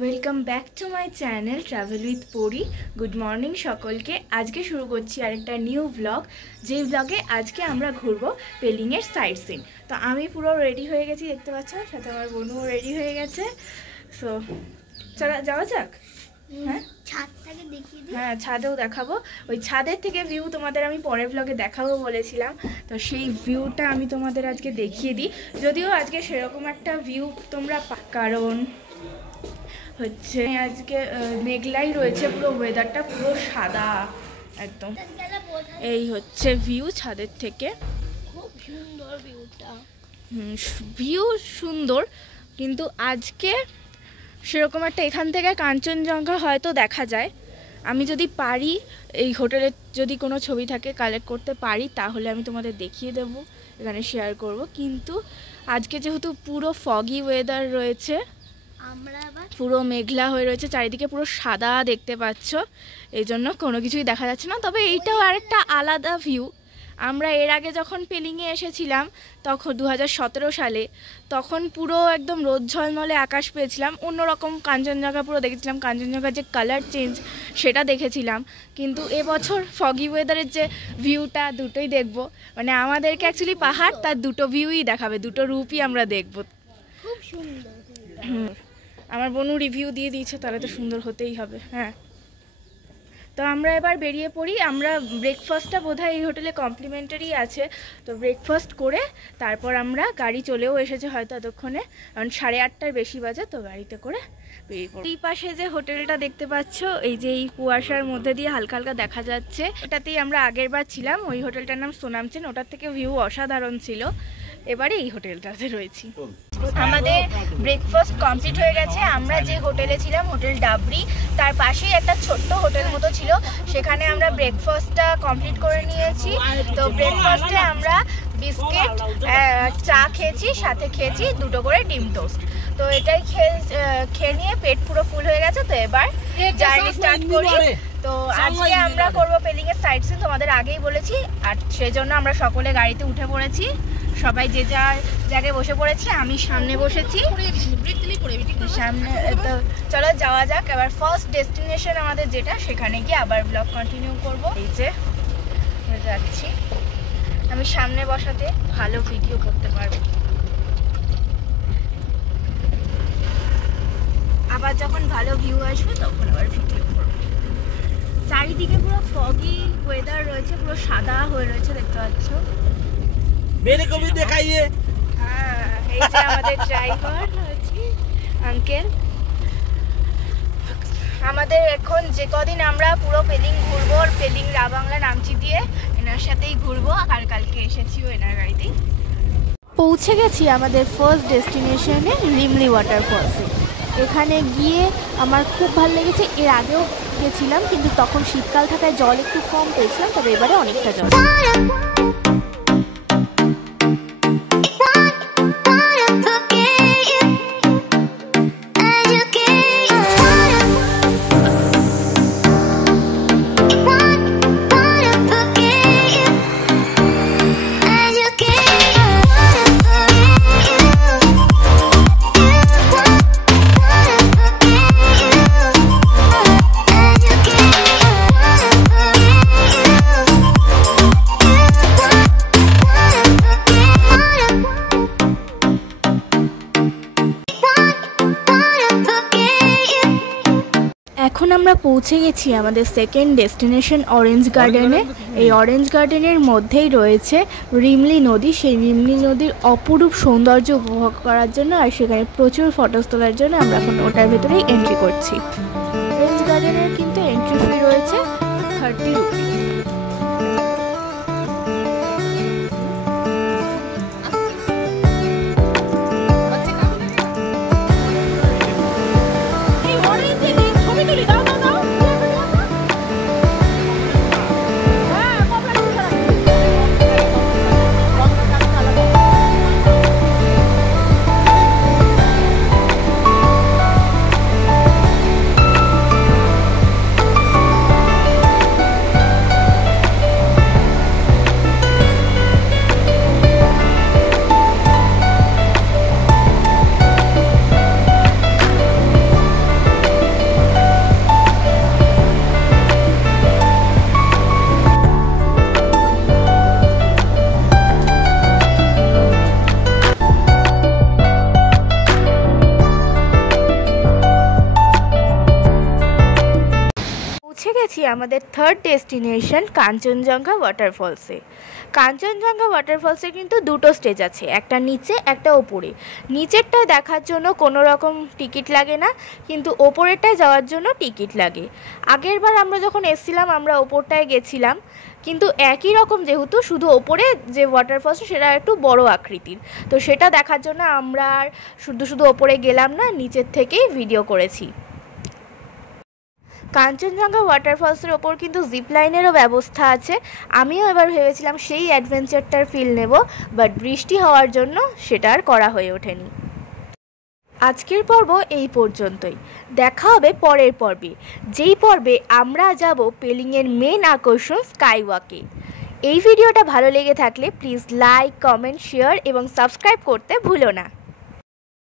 Welcome back to my channel travel with পরি। Good morning সকলকে। আজকে শুরু করছি আরেকটা নিউ ব্লগ, যেই ব্লগে আজকে আমরা ঘুরবো পেলিংয়ের সাইট সিন। তো আমি পুরো রেডি হয়ে গেছি, দেখতে পাচ্ছ, সাথে আমার বোনও রেডি হয়ে গেছে। সো যাওয়া যাক। হ্যাঁ, ছাদেও দেখাবো। ওই ছাদের থেকে ভিউ তোমাদের আমি পরের ব্লগে দেখাবো বলেছিলাম, তো সেই ভিউটা আমি তোমাদের আজকে দেখিয়ে দিই। যদিও আজকে সেরকম একটা ভিউ তোমরা কারণ হচ্ছে আজকে মেঘলাই রয়েছে, পুরো ওয়েদারটা পুরো সাদা একদম। এই হচ্ছে ভিউ ছাদের থেকে, খুব সুন্দর ভিউটা। ভিউ সুন্দর, কিন্তু আজকে সেরকম একটা এখান থেকে কাঞ্চনজঙ্ঘা হয়তো দেখা যায়। আমি যদি পারি, এই হোটেলের যদি কোনো ছবি থাকে কালেক্ট করতে পারি, তাহলে আমি তোমাদের দেখিয়ে দেব, এখানে শেয়ার করব। কিন্তু আজকে যেহেতু পুরো ফগি ওয়েদার রয়েছে, পুরো মেঘলা হয়ে রয়েছে, চারিদিকে পুরো সাদা দেখতে পাচ্ছ, এই জন্য কোনো কিছুই দেখা যাচ্ছে না। তবে এইটাও আরেকটা আলাদা ভিউ। আমরা এর আগে যখন পেলিংয়ে এসেছিলাম, তখন 2017 সালে, তখন পুরো একদম রোদ ঝলমলে আকাশ পেয়েছিলাম, অন্যরকম কাঞ্চনজঙ্ঘা পুরো দেখেছিলাম, কাঞ্চনজঙ্ঘার যে কালার চেঞ্জ সেটা দেখেছিলাম। কিন্তু এবছর ফগি ওয়েদারের যে ভিউটা, দুটোই দেখবো। মানে আমাদেরকে অ্যাকচুয়ালি পাহাড় তার দুটো ভিউই দেখাবে, দুটো রূপই আমরা দেখবো। খুব সুন্দর। আমার বোনু রিভিউ দিয়ে দিয়েছে, তাহলে তো সুন্দর হতেই হবে। হ্যাঁ, তো আমরা এবার বেরিয়ে পড়ি। আমরা ব্রেকফাস্টটা বোধহয় এই হোটেলে কমপ্লিমেন্টারি আছে, তো ব্রেকফাস্ট করে তারপর আমরা, গাড়ি চলেও এসেছে হয়তো এতক্ষণে, কারণ 8:30টার বেশি বাজে, তো গাড়িতে করে বেরিয়ে পড়ি। এই পাশে যে হোটেলটা দেখতে পাচ্ছ, এই যে এই কুয়াশার মধ্যে দিয়ে হালকা হালকা দেখা যাচ্ছে, ওটাতেই আমরা আগের বার ছিলাম। ওই হোটেলটার নাম সোনামচেন, ওটার থেকে ভিউ অসাধারণ ছিল। এবারে এই হোটেলটাতে রয়েছি। আমাদের ব্রেকফাস্ট কমপ্লিট হয়ে গেছে। আমরা যে হোটেলে ছিলাম, হোটেল ডাবরি, তার পাশেই একটা ছোট্ট হোটেল মতো ছিল, সেখানে আমরা ব্রেকফাস্টটা কমপ্লিট করে নিয়েছি। তো ব্রেকফাস্টে আমরা বিস্কিট, চা খেয়েছি, সাথে খেয়েছি 2টো করে ডিম টোস্ট। তো এটাই খেয়ে নিয়ে পেট পুরো ফুল হয়ে গেছে। তো এবার জার্নি স্টার্ট করি। তো আজকে আমরা করবো পেলিংয়ের সাইট সিন, তোমাদের আগেই বলেছি, আর সেই জন্য আমরা সকলে গাড়িতে উঠে পড়েছি, সবাই যে যার জায়গায় বসে পড়েছি। আমি সামনে বসেছি, সামনে। তো চলো যাওয়া যাক। এবার ফার্স্ট ডেস্টিনেশন আমাদের যেটা, সেখানে গিয়ে আবার ব্লগ কন্টিনিউ করব। এই যে যাচ্ছি, আমি সামনে বসাতে ভালো ভিডিও করতে পারবো। আবার যখন ভালো ভিউ আসবে তখন আবার ভিডিও করবো। চারিদিকে পুরো ফগি ওয়েদার রয়েছে, পুরো সাদা হয়ে রয়েছে, দেখতে পাচ্ছ। मेरे को भी दिखाइए। হ্যাঁ, এই যে আমাদের ড্রাইভার আঙ্কেল। আমাদের এখন যে কদিন আমরা পুরো পেলিং ঘুরবো, পেলিং রাবাংলা নামচি দিয়ে এনার সাথেই ঘুরবো, আর কালকে এসেছিও এনার গাড়িতেই। পৌঁছে গেছি আমাদের ফার্স্ট ডেস্টিনেশনে, রিমলি ওয়াটারফলসে। এখানে গিয়ে আমার খুব ভালো লেগেছে। এর আগেও গেছিলাম, কিন্তু তখন শীতকাল থাকায় জল একটু কম পেয়েছিলাম, তবে এবারে অনেকটা জল। এখন আমরা পৌঁছে গেছি আমাদের সেকেন্ড ডেস্টিনেশন অরেঞ্জ গার্ডেনে। এই অরেঞ্জ গার্ডেনের মধ্যেই রয়েছে রিমলি নদী। সেই রিমলি নদীর অপরূপ সৌন্দর্য উপভোগ করার জন্য আর সেখানে প্রচুর ফটোস তোলার জন্য আমরা এখন ওটার ভেতরেই এন্ট্রি করছি। অরেঞ্জ গার্ডেনের কিন্তু এন্ট্রি ফি রয়েছে 30 রুপিস। যাচ্ছি আমাদের থার্ড ডেস্টিনেশন কাঞ্চনজঙ্ঘা ওয়াটারফলসে। কাঞ্চনজঙ্ঘা ওয়াটারফলসে কিন্তু দুটো স্টেজ আছে, একটা নিচে একটা ওপরে। নিচেরটায় দেখার জন্য কোনো রকম টিকিট লাগে না, কিন্তু ওপরেরটায় যাওয়ার জন্য টিকিট লাগে। আগের বার আমরা যখন এসেছিলাম আমরা ওপরটায় গেছিলাম, কিন্তু একই রকম যেহেতু, শুধু ওপরে যে ওয়াটারফলস সেটা একটু বড় আকৃতির, তো সেটা দেখার জন্য আমরা আর শুধু ওপরে গেলাম না, নিচের থেকেই ভিডিও করেছি। কাঞ্চনজঙ্ঘা ওয়াটারফলসের ওপর কিন্তু জিপলাইনেরও ব্যবস্থা আছে। আমিও এবার ভেবেছিলাম সেই অ্যাডভেঞ্চারটার ফিল নেব, বাট বৃষ্টি হওয়ার জন্য সেটা আর করা হয়ে ওঠেনি। আজকের পর্ব এই পর্যন্তই, দেখা হবে পরের পর্বে, যেই পর্বে আমরা যাব পেলিংয়ের মেন আকর্ষণ স্কাইওয়াকে। এই ভিডিওটা ভালো লেগে থাকলে প্লিজ লাইক, কমেন্ট, শেয়ার এবং সাবস্ক্রাইব করতে ভুলো না।